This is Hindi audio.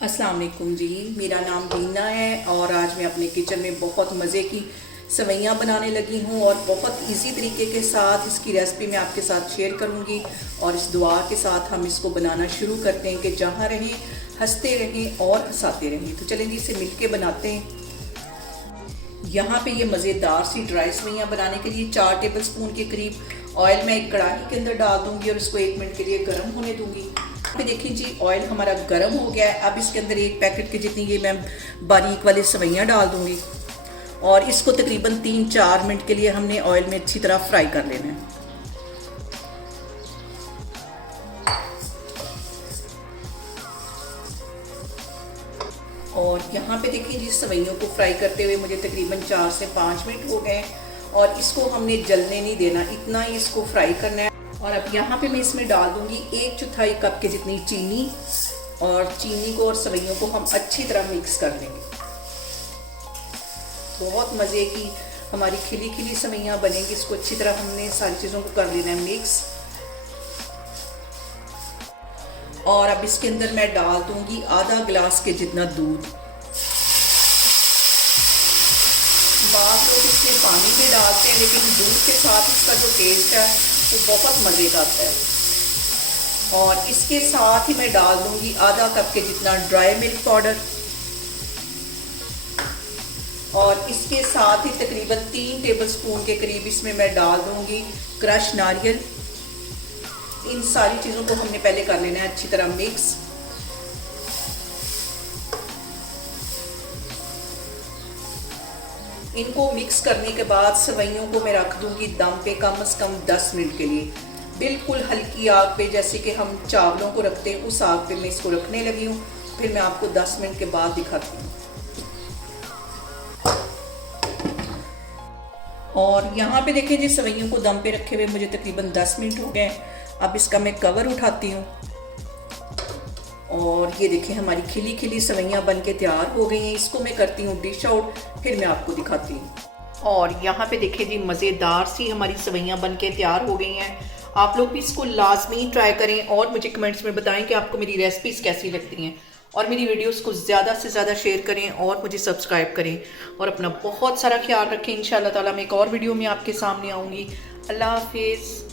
अस्सलाम वालेकुम जी। मेरा नाम बीना है और आज मैं अपने किचन में बहुत मज़े की सेवइयाँ बनाने लगी हूँ और बहुत इजी तरीके के साथ इसकी रेसिपी मैं आपके साथ शेयर करूँगी। और इस दुआ के साथ हम इसको बनाना शुरू करते हैं कि जहाँ रहें हंसते रहें और हंसाते रहें। तो चलें जी, इसे मिलके बनाते हैं। यहाँ पे ये मज़ेदार सी ड्राई सेवइयाँ बनाने के लिए 4 टेबल स्पून के करीब ऑयल मैं एक कढ़ाई के अंदर डाल दूँगी और इसको 1 मिनट के लिए गर्म होने दूँगी। पे देखिए जी, ऑयल हमारा गर्म हो गया है। अब इसके अंदर 1 पैकेट के जितनी ये मैं बारीक वाली सेवइयाँ डाल दूँगी और इसको तकरीबन 3-4 मिनट के लिए हमने ऑयल में अच्छी तरह फ्राई कर लेना है। और यहाँ पे देखिए जी, सेवइयों को फ्राई करते हुए मुझे तकरीबन 4 से 5 मिनट हो गए और इसको हमने जलने नहीं देना, इतना ही इसको फ्राई करना है। और अब यहाँ पे मैं इसमें डाल दूँगी 1/4 कप के जितनी चीनी और चीनी को और सेवइयों को हम अच्छी तरह मिक्स कर लेंगे। बहुत मज़े की हमारी खिली खिली सेवइयाँ बनेंगी। इसको अच्छी तरह हमने सारी चीज़ों को कर लेना है मिक्स। और अब इसके अंदर मैं डाल दूँगी आधा गिलास के जितना दूध। बात लोग इसमें पानी भी डालते हैं, लेकिन दूध के साथ इसका जो टेस्ट है वो बहुत मज़े का आता है। और इसके साथ ही मैं डाल दूंगी आधा कप के जितना ड्राई मिल्क पाउडर और इसके साथ ही तकरीबन 3 टेबल स्पून के करीब इसमें मैं डाल दूंगी क्रश नारियल। इन सारी चीज़ों को हमने पहले कर लेना है अच्छी तरह मिक्स। इनको मिक्स करने के बाद सेवइयों को मैं रख दूंगी दम पे कम से कम 10 मिनट के लिए, बिल्कुल हल्की आग पे, जैसे कि हम चावलों को रखते हैं उस आग पे मैं इसको रखने लगी हूँ। फिर मैं आपको 10 मिनट के बाद दिखाती हूँ। और यहाँ पे देखिए जी, सेवइयों को दम पे रखे हुए मुझे तकरीबन 10 मिनट हो गए। अब इसका मैं कवर उठाती हूँ और ये देखिए हमारी खिली खिली सेवइयाँ बन के तैयार हो गई हैं। इसको मैं करती हूँ डिश आउट, फिर मैं आपको दिखाती हूँ। और यहाँ पे देखिए जी, मज़ेदार सी हमारी सेवइयाँ बन के तैयार हो गई हैं। आप लोग भी इसको लाजमी ट्राई करें और मुझे कमेंट्स में बताएं कि आपको मेरी रेसिपीज़ कैसी लगती हैं। और मेरी वीडियोस को ज़्यादा से ज़्यादा शेयर करें और मुझे सब्सक्राइब करें और अपना बहुत सारा ख्याल रखें। इंशाल्लाह ताला मैं एक और वीडियो में आपके सामने आऊँगी। अल्लाह हाफिज़।